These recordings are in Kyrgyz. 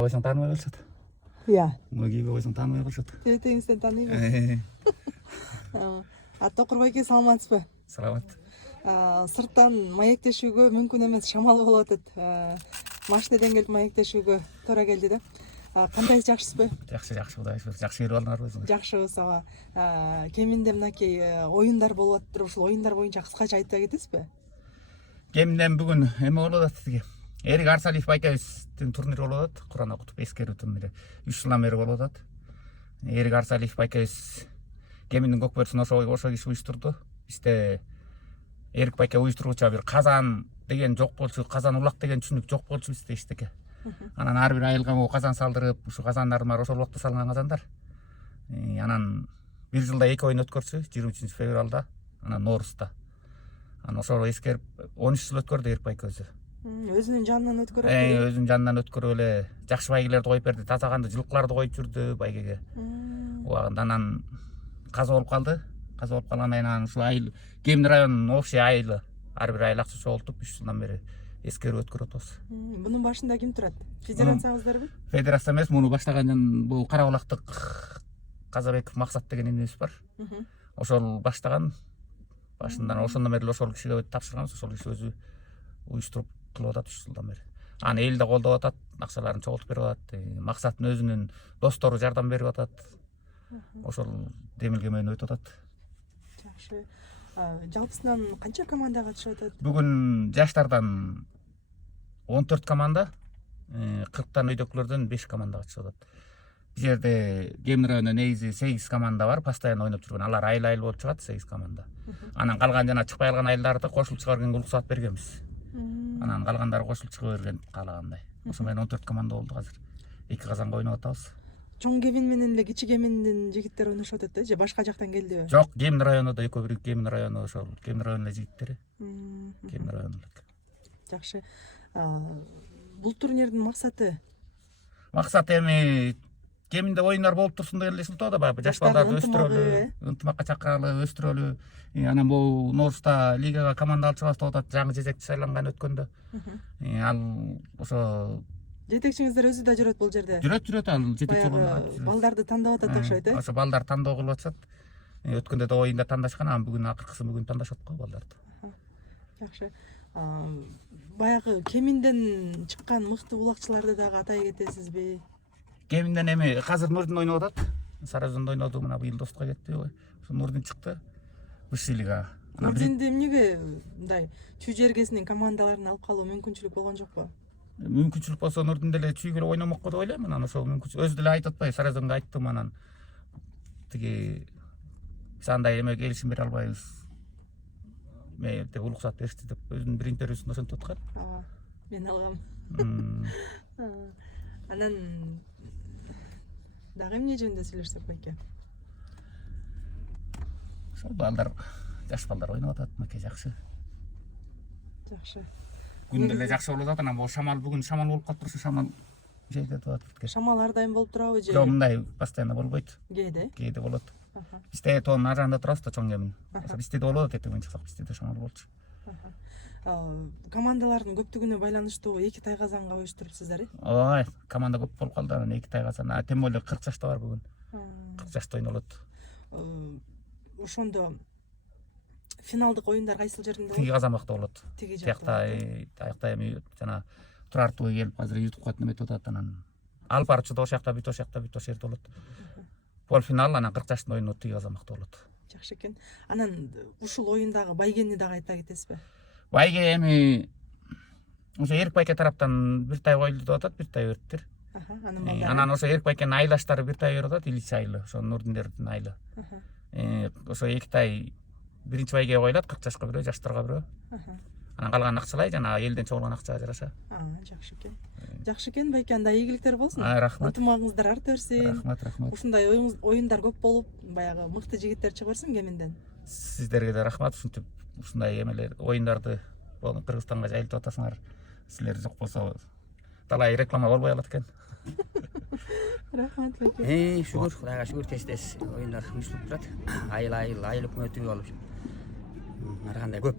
Қойсаң танымай қалышат. Иә. Мұны кейбір қойсаң танымай қалышат. Теңізден танимын. Тоқыр байке, саламатсыз ба? Саламат. Сырттан маектешүүгө мүмкүн эмес, шамал болуп атат. Машинеден келип маектешүүгө туура келди да. Кандай, жакшысызбы? Жакшы, Кудай шүгүр. Жакшы келип алдыңарбы өзүңөр? Жакшыбыз, ооба. Кеминде мынакей оюндар болуп атыптыр. Ушул оюндар боюнча кыскача айта кетесизби? Кеминден бүгүн эме болуп атат тиги. Эрик Арсалиев байкебиздин турнири болуп атат. Куран окутуп эскерүү турнири. 3 жылдан бери болуп атат. Эрик Арсалиев байкебиз Кеминдин көкбөрүсүн ошо киши уюштурду. Бизде Эрик байке уюштуруучу бир казан деген жок болчу, казан улак деген түшүнүк жок болчу бизде эчтеке. Анан ар бир айылга могу казан салдырып, ушу казандардын баары ошол убакта салган казандар. Анан бир жылда 2 оюн өткөрчү, 23 февралда, анан Ноорузда. Анан ошол эскерип 13 жыл өткөрдү Эрик байке өзү. Өзүнүн жанынан өткөрөт. Өзүнүн жанынан өткөрүп эле жакшы байгелерди коюп берди, таза канды жылкыларды коюп жүрдү байгеге. Убагында анан каза болуп калды. Каза болуп калгандан кийин анан ушул айыл Кемин районунун общий айылы, ар бир айыл акча чогултуп 3 жылдан бери эскерүү өткөрүп атабыз. Мунун башында ким турат? Федерациябыздарбы? Федерация эмес, муну баштаган бул Карабулактык Казабеков Максат деген эмебиз бар. Ошол баштаган. Башынан ошондон бери ошол кишиге тапшырганбыз, ошол киши өзү уюштуруп кылып атат 3 жылдан бери. Аны эл да колдоп атат, акчаларын чогултуп берип атат. Максаттын өзүнүн достору жардам берип атат. Ошол демилге менен өтүп атат. Жакшы. Жалпысынан канча команда катышып атат? Бүгүн жаштардан 14 команда, 40тан өйдөкүлөрдөн 5 команда катышып атат. Бул жерде Кемин районунун негизи 8 команда бар, постоянно ойноп жүргөн. Алар айыл болуп чыгат, 8 команда. Анан калган жана чыкпай калган айылдарды кошулуп чыга бергенге уруксаат бергенбиз. Анан калгандары кошулуп чыга берген каалагандай. Ошо менен 14 команда болду азыр. 2 казанга ойноп атабыз. Чоң Кемин менен эле Кичи Кеминдин жигиттери ойношуп атат да, же башка жактан келдиби? Жок, Кемин району да экөө бир Кемин району, ошол Кемин районунун жигиттери. Кемин району элек. Жакшы. Бул турнирдин максаты? Максаты эми Кеминде оюндар болуп турсун деген эле шылтоо да, баягы жаш балдарды өстүрөлү, ынтымакка чакыралы, өстүрөлү. Анан бул Ноорузда лигага команда алып чыгабыз деп атат, жаңы жетекчи сайланган өткөндө. Ал ошо жетекчиңиздер өзү да жүрөт бул жерде. Жүрөт, ал жетекчи болуп. Балдарды тандап атат окшойт, э? Ошо балдар тандоо кылып атышат. Өткөндө да оюнда тандашкан, анан бүгүн акыркысы бүгүн тандашат го балдарды. Жакшы. Баягы Кеминден чыккан мыкты улакчыларды дагы атай кетесизби? Кеминден эми азыр Нурдин ойноп атат. Саразондо ойноду, мына быйыл Достукка кетти. Ошо Нурдин чыкты. Высший лига. Нурдинди эмнеге мындай чүй жергесинин командаларын алып калуу мүмкүнчүлүк болгон жокпу? Мүмкүнчүлүк болсо Нурдин деле чүйгө эле ойномокко деп ойлойм. Анан ошол мүмкүнчүлүк өзү деле айтып атпайбы, Саразонго айттым, анан тиги биз андай эме келишим бере албайбыз. Деп уруксат беришти деп өзүнүн бир интервьюсунда ошентип аткан. Ооба, мен алгам. Анан дагы эмне жөнүндө сүйлөшсөк байке? Ошол балдар, жаш балдар ойноп атат, мынакей жакшы. Жакшы. Күн деле жакшы болуп атат, анан бул шамал бүгүн шамал болуп калып турса, шамал желдетип атат. Шамал ар дайым болуп турабы же? Жок, мындай постоянно болбойт. Кээде болот. Бизде тоонун ар жагында турабыз да, Чоң Кемин. Бизде да болот, эртең менен чыксак, бизде да шамал болчу. Командалардын көптүгүнө байланыштуу 2 тайгазанга уюштурупсуздар, э? Ой, команда көп болуп калды, анан 2 тайгазан. Тем более 40 жашта бар бүгүн. 40 жашта ойнолот. Ошондо финалдык оюндар кайсыл жеринде болот? Тиги Казанбакта болот. Тиякта эми жана Турар Туга келип азыр YouTubeга неметип атат, анан алып барчуда ошол жакта, бүт ошол жерде болот. Полфинал анан 40 жаштын оюну Тиги Казанбакта болот. Жакшы экен. Анан ушул оюндагы байгени дагы айта кетесизби? Байге эми ошо Эрик байке тараптан бир тай коюлду деп атат, бир тай өрттөр. Анан ошо Эрик байкенин айылдаштары бир тай берип атат, Ильич айылы, ошо Нурдиндердин айылы. Ошо 2 тай биринчи байгеге коюлат, 40 жашка бирөө, жаштарга бирөө. Анан калган акчалай жана элден чогулган акчага жараша. Жакшы экен. Жакшы экен байке, анда ийгиликтер болсун. Рахмат. Ынтымагыңыздар арта берсин. Рахмат. Ушундай оюндар көп болуп, баягы мыкты жигиттер чыга берсин Кеминден. Сиздерге да рахмат, ушинтип ушундай эмелер, оюндарды Кыргызстанга жайылтып атасыңар. Силер жок болсо талай реклама болбой калат экен. Рахмат байке. Шүгүр, Кудайга шүгүр, тез оюндар уюштуруп турат. Айыл өкмөтү болуп. Ар кандай көп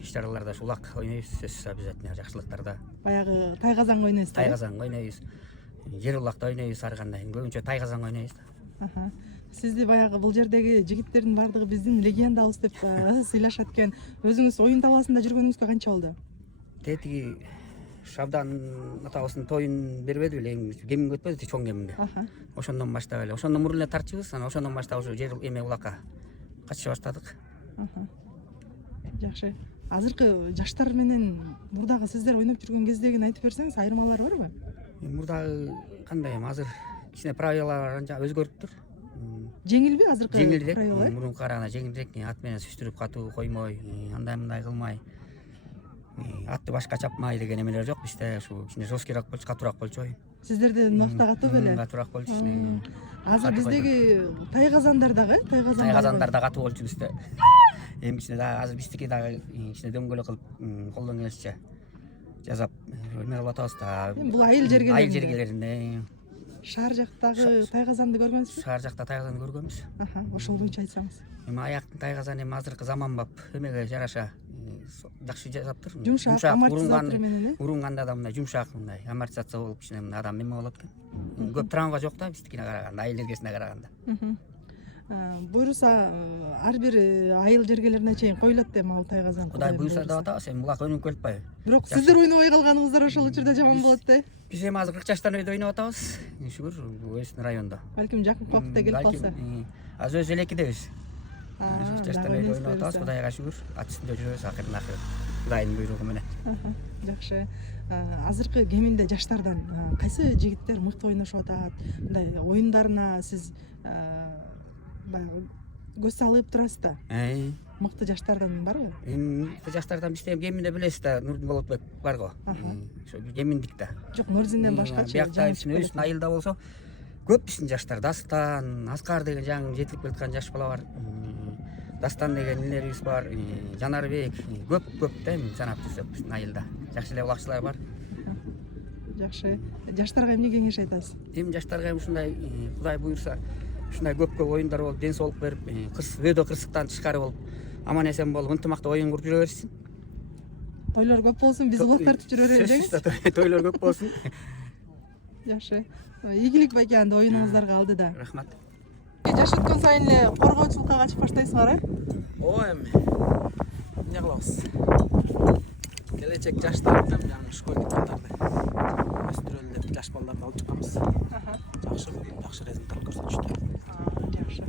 иш-чараларда улак ойнойбуз, сөзсүз обязательно жакшылыктарда. Баягы тайгазанга ойнойсуздар. Тайгазанга ойнойбуз. жер улакта ойнойбуз ар кандай. Көбүнчө тайгазан ойнойбуз да. Сизди баягы бул жердеги жигиттердин баардыгы биздин легендабыз деп сыйлашат экен. Өзүңүз оюн талаасында жүргөнүңүзгө канча болду? Тетиги Шабдан атабыздын тоюн бербеди беле, кемиңге өтпөдү, чоң кемиңге. Ошондон баштап эле, ошондон мурун эле тарчыбыз, анан ошондон баштап ушу жер эме улакка качыша баштадык. Жакшы. Азыркы жаштар менен мурдагы сиздер ойноп жүргөн кездегини айтып берсеңиз, айырмалар барбы? Мурдагы кандай эми азыр кичине правилалар анча өзгөрүптүр. Жеңилби азыркы Жеңилирээк, правила? мурунку караганда жеңилирээк. Ат менен сүзтүрүп катуу коймой, андай мындай кылмай, атты башка чапмай деген эмелер жок. Бизде ушу кичине жесткирээк болчу, катуураак болчу. Сиздердин убакта катуу беле? Катуураак болчу. Азыр биздеги тайгазандар дагы, тайгазандар да катуу болчу бизде. Эми кичине дагы азыр биздики дагы кичине дөңгөлөк кылып колдон келишче жасап эме кылып атабыз да. Бул айыл жергелеринде. Айыл жергелеринде. Шаар жактагы тайгазанды көргөнсүзбү? Шаар жакта тайгазанды көргөнбүз. Ошол боюнча айтсаңыз. Эми аяктын тайгазаны эми азыркы заманбап эмеге жараша жакшы жасаптыр. Жумшак, амортизатор менен, урунганда да мындай жумшак, мындай амортизация болуп кичине мындай адам эме болот экен. Көп травма жок да биздикине караганда, айыл жергесине караганда. Буюрса ар бир айыл жергелерине чейин коюлат да эми ал тайгазан. Кудай буйрса деп атабыз, эми булак өнүгүп келиппайбы? Бирок сиздер ойнобой калганыңыздар ошол учурда жаман болот да. Биз эми азыр 40 жаштан өйдө ойноп атабыз. Шүгүр, өйсүн райондо. Балким жакынкы убакытта келип калса. Азыр өзү элекидебиз. 40 жаштан өйдө ойноп атабыз, Кудайга шүгүр. Ат үстүндө жүрөбүз акырын Кудайдын буйругу менен. Жакшы. Азыркы кеминде жаштардан кайсы жигиттер мыкты ойношуп атат? Мындай оюндарына сиз баягы көз салып турасыз да. Мыкты жаштардан барбы? Эми жаштардан бизде кеминде билесиз да, Нурдин Болотбек бар го. Ошо кеминдик да. Жок, Нурдинден башкачы. Биякта өзүнүн айылда болсо көп биздин жаштар. Дастан, Аскар деген жаңы жетилип келаткан жаш бала бар. Дастан деген инелерибиз бар. Жанарбек, көп да эми санап жүрсөк биздин айылда. Жакшы эле улакчылар бар. Жакшы. Жаштарга эмне кеңеш айтасыз? Эми жаштарга эми ушундай Кудай буйрса ушундай көп оюндар болуп, ден соолук берип, өйдө кырсыктан тышкары болуп, аман эсен болуп, ынтымакта оюн куруп жүрө берсин. Тойлор көп болсун, биз улак тартып жүрө беребиз. Тойлор көп болсун. Жакшы. Ийгилик байке анда оюнуңуздарга алдыда. Рахмат. Жаш өткөн сайын эле коргоочулукка качып баштайсыңар, эми эмне кылабыз? Келечек жаштарды жаңы школьник катарда өстүрөлү деп жаш балдарды алып чыкканбыз. Жакшы результат көрсөтүштү. Жакшы.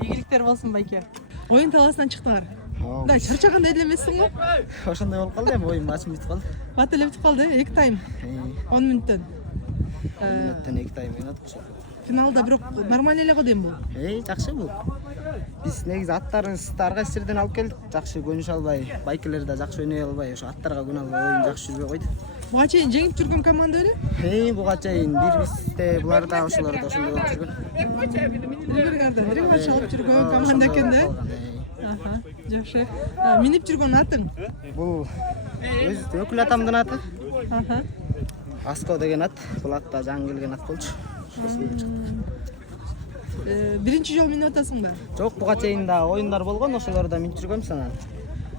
Ийгиликтер болсун байке. Оюн талаасынан чыктыңар. Мындай чарчагандай эле эмессиң го? Ошондой болуп калды, эми оюн башым бүтүп калды. Бат эле бүтүп калды, 2 тайм. 10 мүнөттөн. 10 мүнөттөн 2 тайм ойнадык ошо. Финалда бирок нормаль эле го дейм бул. Жакшы бул. Биз негизи аттарыбызды ар кайсы жерден алып келдик. Жакшы көнүш албай, байкелер да жакшы ойной албай, ошо аттарга күнөө албай оюн жакшы жүрбөй койду. Буга чейин жеңип жүргөн команда беле? Буга чейин бир бизде, булар да ошолор да ошондой болуп жүргөн. Бир матч алып жүргөн команда экен да. Жакшы. Минип жүргөн атың? Бул өз өкүл атамдын аты. Аско деген ат. Бул ат да жаңы келген ат болчу. Биринчи жолу минип атасыңбы? Жок, буга чейин да оюндар болгон, ошолордо минип жүргөнбүз анан.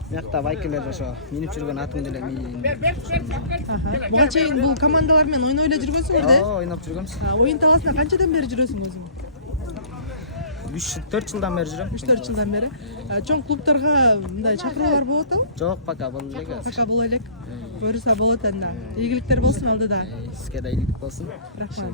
Биякта байкелер ошо минип жүргөн атым деле мин. Буга чейин бул командалар менен ойноп эле жүргөнсүңөр да? Ойноп жүргөнбүз. Оюн талаасына канчадан бери жүрөсүң өзүң? 3-4 жылдан бери жүрөм. 3-4 жылдан бери. Чоң клубдарга мындай чакыруулар болуп атабы? Жок, пока боло элек. Пока боло элек. Буюрса болот анда. Ийгиликтер болсун алдыда. Сизге да ийгилик болсун. Рахмат.